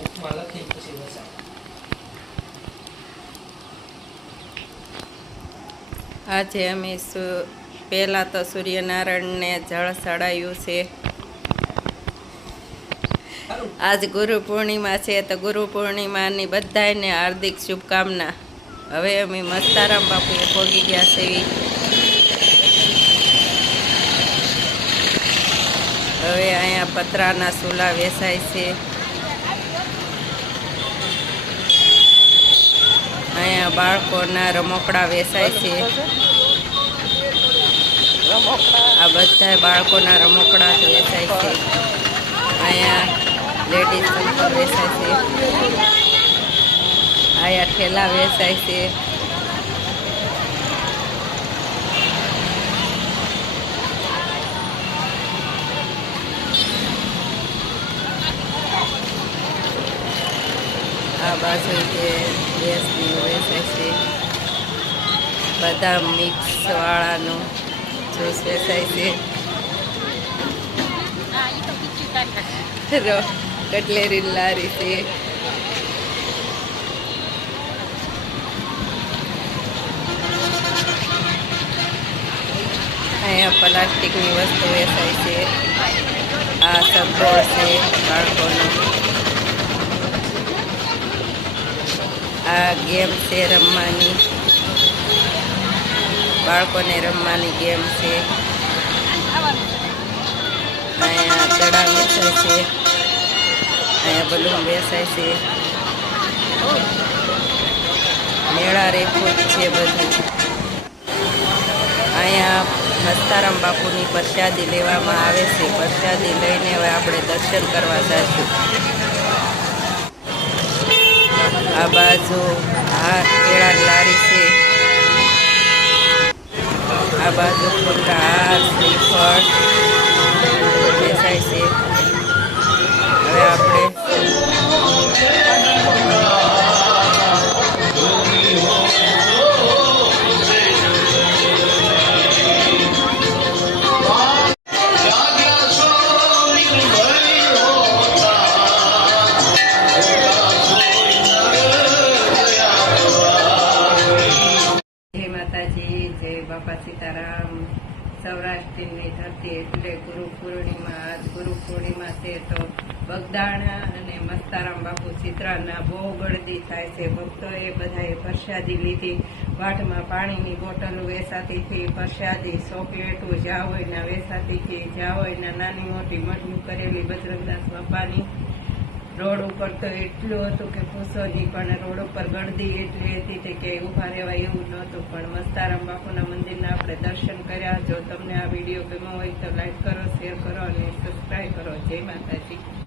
બુકમાં લખી પછી વસાવ આજે અમે સુ- પહેલા તો સૂર્યનારાયણને જળ ચડાયું છે. આજ ગુરુ પૂર્ણિમા છે તો ગુરુ પૂર્ણિમાની બધાને હાર્દિક શુભકામના. હવે અમે મસ્તારામ બાપુએ ભોગી ગયા છે. હવે અહીંયા પતરાના ચૂલા વેસાય છે. અહીંયા બાળકોના રમકડા વેચાય છે. આ બધા બાળકોના રમકડા વેચાય છે. અહીંયા લેડીઝ વેચાય છે. અહીંયા ઠેલા વેચાય છે. આ હોય જે ગેસની વેચાય છે બધા મિક્સ વાળાનું જ્યુસ વેચાય છે. કટલેરી લારી છે. અહીંયા પ્લાસ્ટિકની વસ્તુ વેચાય છે. આ સગવડ છે બાળકોનું. આ ગેમ છે રમવાની. બાળકોને રમવાની ગેમ છે. અહીંયા ચડા બેસાય છે. અહીંયા બલૂન બેસાય છે. મેળા રેખું જ છે બધું. અહીંયા મસ્તારામ બાપુની પ્રસાદી લેવામાં આવે છે. પ્રસાદી લઈને હવે આપણે દર્શન કરવા જઈશું આ બાજુ આ કેળા લારી છે. આ બાજુ ફૂલના હાર શ્રીફળ બાપા સીતારામ સૌરાષ્ટ્રની ધરતી એટલે ગુરુ પૂર્ણિમા ગુરુ પૂર્ણિમા છે તો બગદાણા અને મસ્તારામ બાપુ ચિત્રાના બહુ ગળદી થાય છે. ભક્તોએ બધાએ પ્રસાદી લીધી. વાટમાં પાણીની બોટલો હતી. પ્રસાદી ચોકલેટો જાવોયના વેસાતીથી જાવોયના નાની મોટી મઠ્યું કરેલી બજરંગદાસ બાપાની રોડ ઉપર તો એટલું હતું કે પૂછો નહીં, પણ રોડ ઉપર ગળદી એટલી હતી તે કે ઊભા રહેવાય એવું નહોતું. પણ મસ્તારામ બાપુના મંદિરના આપણે દર્શન કર્યા. જો તમને આ વીડિયો ગમ્યો હોય તો લાઈક કરો, શેર કરો અને સબસ્ક્રાઈબ કરો. જય માતાજી.